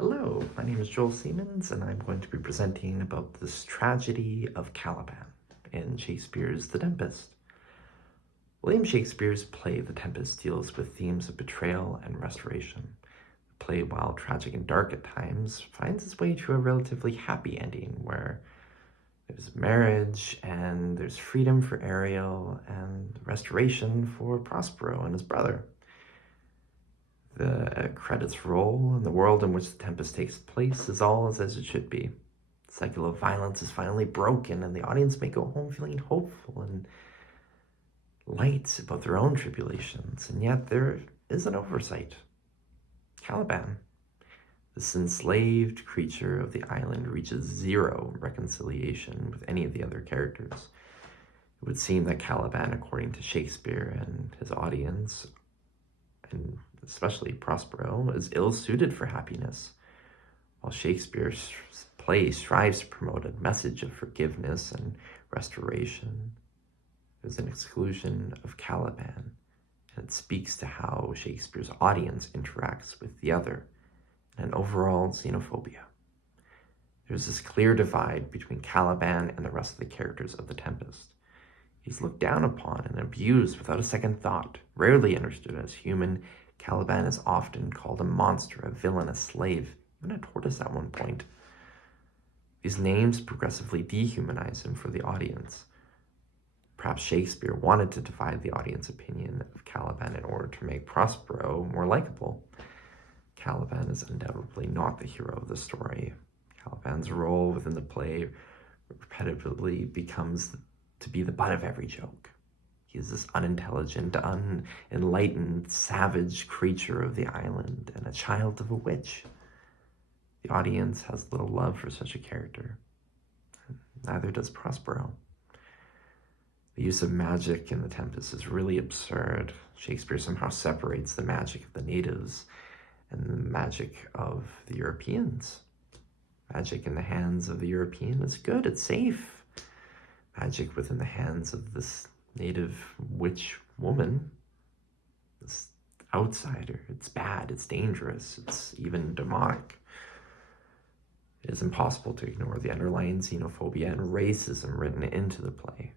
Hello, my name is Joel Siemens, and I'm going to be presenting about this tragedy of Caliban in Shakespeare's The Tempest. William Shakespeare's play The Tempest deals with themes of betrayal and restoration. The play, while tragic and dark at times, finds its way to a relatively happy ending where there's marriage and there's freedom for Ariel and restoration for Prospero and his brother. The credits roll, and the world in which The Tempest takes place is all as it should be. The cycle of violence is finally broken, and the audience may go home feeling hopeful and light about their own tribulations. And yet there is an oversight. Caliban, this enslaved creature of the island, reaches zero reconciliation with any of the other characters. It would seem that Caliban, according to Shakespeare and his audience, and especially Prospero, is ill-suited for happiness, while Shakespeare's play strives to promote a message of forgiveness and restoration. There's an exclusion of Caliban, and it speaks to how Shakespeare's audience interacts with the other, and an overall xenophobia. There's this clear divide between Caliban and the rest of the characters of The Tempest. He's looked down upon and abused without a second thought. Rarely understood as human, Caliban is often called a monster, a villain, a slave, even a tortoise at one point. These names progressively dehumanize him for the audience. Perhaps Shakespeare wanted to divide the audience opinion of Caliban in order to make Prospero more likable. Caliban is undoubtedly not the hero of the story. Caliban's role within the play repetitively becomes to be the butt of every joke. He is this unintelligent, unenlightened, savage creature of the island and a child of a witch. The audience has little love for such a character. Neither does Prospero. The use of magic in The Tempest is really absurd. Shakespeare somehow separates the magic of the natives and the magic of the Europeans. Magic in the hands of the European is good, it's safe. Magic within the hands of this native witch woman, this outsider, it's bad, it's dangerous, it's even demonic. It is impossible to ignore the underlying xenophobia and racism written into the play.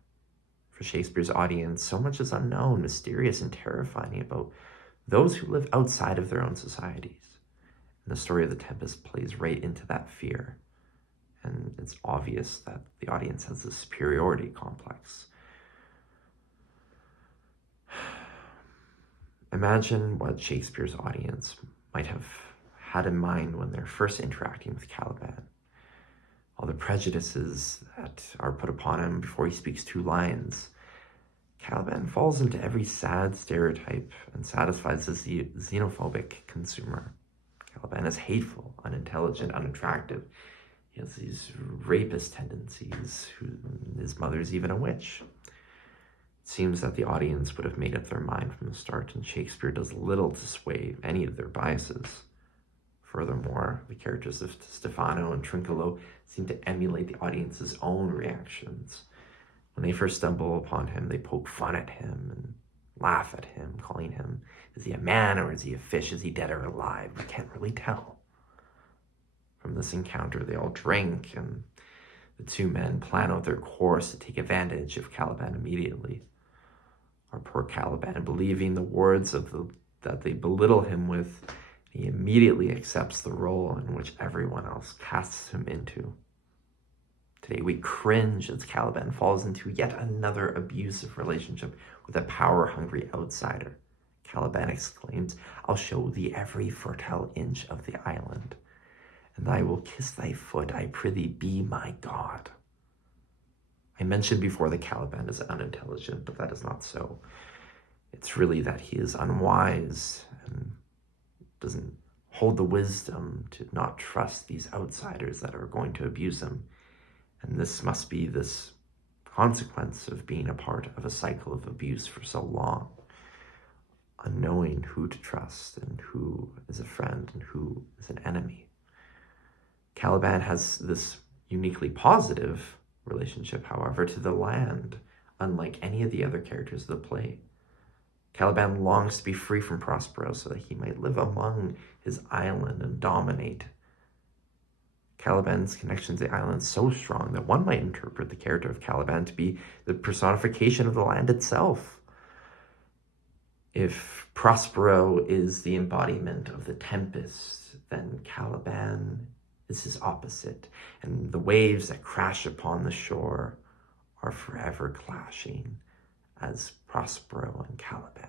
For Shakespeare's audience, so much is unknown, mysterious, and terrifying about those who live outside of their own societies. And the story of The Tempest plays right into that fear. And it's obvious that the audience has a superiority complex. Imagine what Shakespeare's audience might have had in mind when they're first interacting with Caliban. All the prejudices that are put upon him before he speaks 2 lines. Caliban falls into every sad stereotype and satisfies the xenophobic consumer. Caliban is hateful, unintelligent, unattractive. He has these rapist tendencies. His mother's even a witch. It seems that the audience would have made up their mind from the start, and Shakespeare does little to sway any of their biases. Furthermore, the characters of Stefano and Trinculo seem to emulate the audience's own reactions. When they first stumble upon him, they poke fun at him and laugh at him, calling him, is he a man or is he a fish? Is he dead or alive? We can't really tell. From this encounter, they all drink, and the 2 men plan out their course to take advantage of Caliban immediately. Our poor Caliban, believing the words that they belittle him with, he immediately accepts the role in which everyone else casts him into. Today we cringe as Caliban falls into yet another abusive relationship with a power-hungry outsider. Caliban exclaims, "I'll show thee every fertile inch of the island, and I will kiss thy foot, I prithee be my God." I mentioned before that Caliban is unintelligent, but that is not so. It's really that he is unwise and doesn't hold the wisdom to not trust these outsiders that are going to abuse him. And this must be this consequence of being a part of a cycle of abuse for so long, unknowing who to trust and who is a friend and who is an enemy. Caliban has this uniquely positive relationship, however, to the land, unlike any of the other characters of the play. Caliban longs to be free from Prospero so that he might live among his island and dominate Caliban's connection to the island is so strong that one might interpret the character of Caliban to be the personification of the land itself. If Prospero is the embodiment of the tempest, then Caliban is his opposite, and the waves that crash upon the shore are forever clashing as Prospero and Caliban.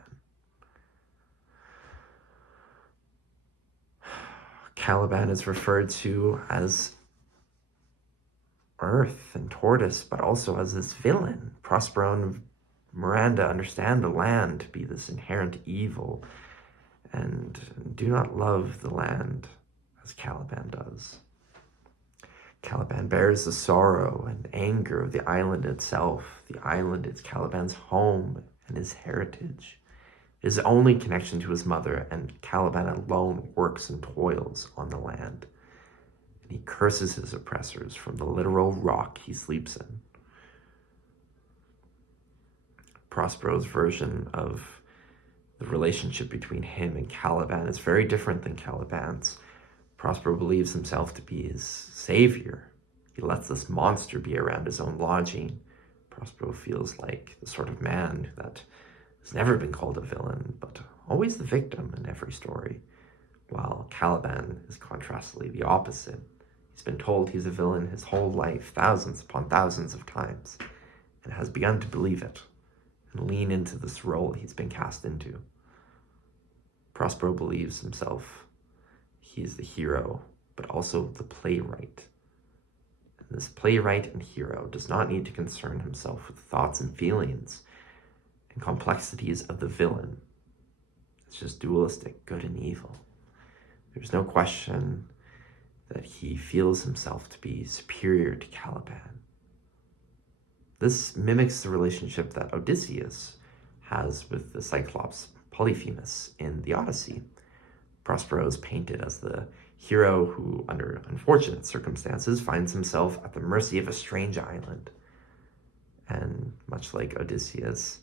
Caliban is referred to as Earth and Tortoise, but also as this villain. Prospero and Miranda understand the land to be this inherent evil and do not love the land as Caliban does. Caliban bears the sorrow and anger of the island itself. The island is Caliban's home and his heritage. His only connection to his mother, and Caliban alone works and toils on the land. And he curses his oppressors from the literal rock he sleeps in. Prospero's version of the relationship between him and Caliban is very different than Caliban's. Prospero believes himself to be his savior. He lets this monster be around his own lodging. Prospero feels like the sort of man that has never been called a villain, but always the victim in every story, while Caliban is contrastly the opposite. He's been told he's a villain his whole life, thousands upon thousands of times, and has begun to believe it and lean into this role he's been cast into. Prospero believes himself he is the hero, but also the playwright. And this playwright and hero does not need to concern himself with the thoughts and feelings and complexities of the villain. It's just dualistic, good and evil. There's no question that he feels himself to be superior to Caliban. This mimics the relationship that Odysseus has with the Cyclops Polyphemus in the Odyssey. Prospero is painted as the hero who, under unfortunate circumstances, finds himself at the mercy of a strange island. And much like Odysseus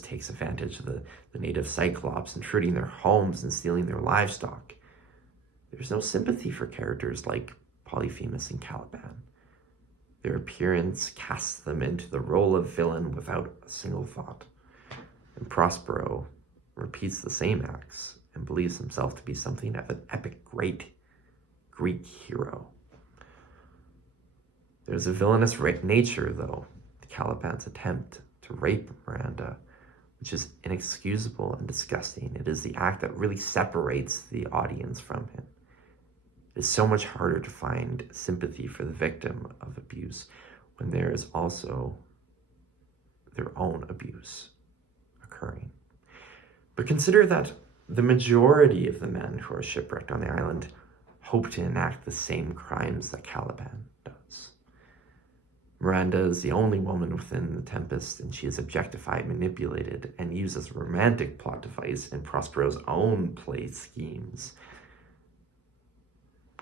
takes advantage of the native Cyclops, intruding their homes and stealing their livestock. There's no sympathy for characters like Polyphemus and Caliban. Their appearance casts them into the role of villain without a single thought. And Prospero repeats the same acts and believes himself to be something of an epic great Greek hero. There's a villainous nature, though, to Caliban's attempt to rape Miranda, which is inexcusable and disgusting. It is the act that really separates the audience from him. It is so much harder to find sympathy for the victim of abuse when there is also their own abuse occurring. But consider that the majority of the men who are shipwrecked on the island hope to enact the same crimes that Caliban does. Miranda is the only woman within the Tempest, and she is objectified, manipulated, and used as a romantic plot device in Prospero's own play schemes.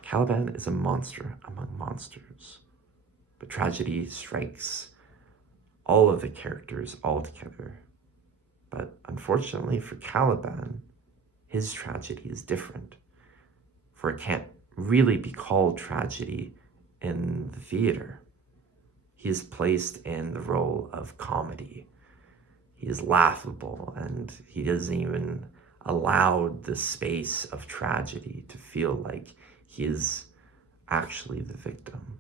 Caliban is a monster among monsters, but tragedy strikes all of the characters all together. But unfortunately for Caliban, his tragedy is different, for it can't really be called tragedy in the theater. He is placed in the role of comedy. He is laughable, and he doesn't even allow the space of tragedy to feel like he is actually the victim.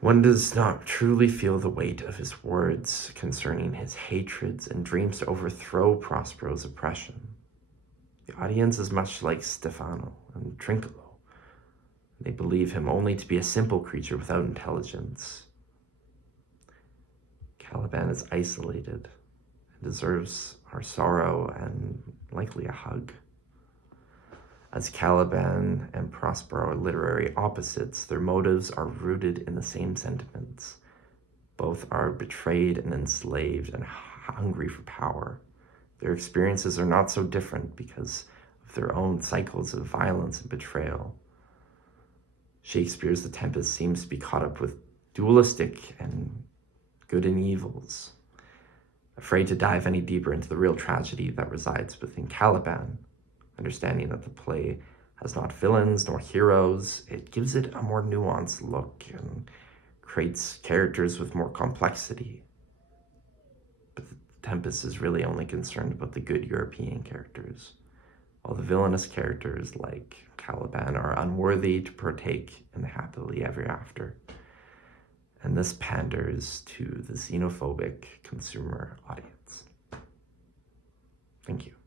One does not truly feel the weight of his words concerning his hatreds and dreams to overthrow Prospero's oppression. The audience is much like Stefano and Trinculo. They believe him only to be a simple creature without intelligence. Caliban is isolated and deserves our sorrow and likely a hug. As Caliban and Prospero are literary opposites, their motives are rooted in the same sentiments. Both are betrayed and enslaved and hungry for power. Their experiences are not so different because of their own cycles of violence and betrayal. Shakespeare's The Tempest seems to be caught up with dualistic and good and evils, afraid to dive any deeper into the real tragedy that resides within Caliban understanding that the play has not villains nor heroes. It gives it a more nuanced look and creates characters with more complexity. But the Tempest is really only concerned about the good European characters, while the villainous characters like Caliban are unworthy to partake in the happily ever after. And this panders to the xenophobic consumer audience. Thank you.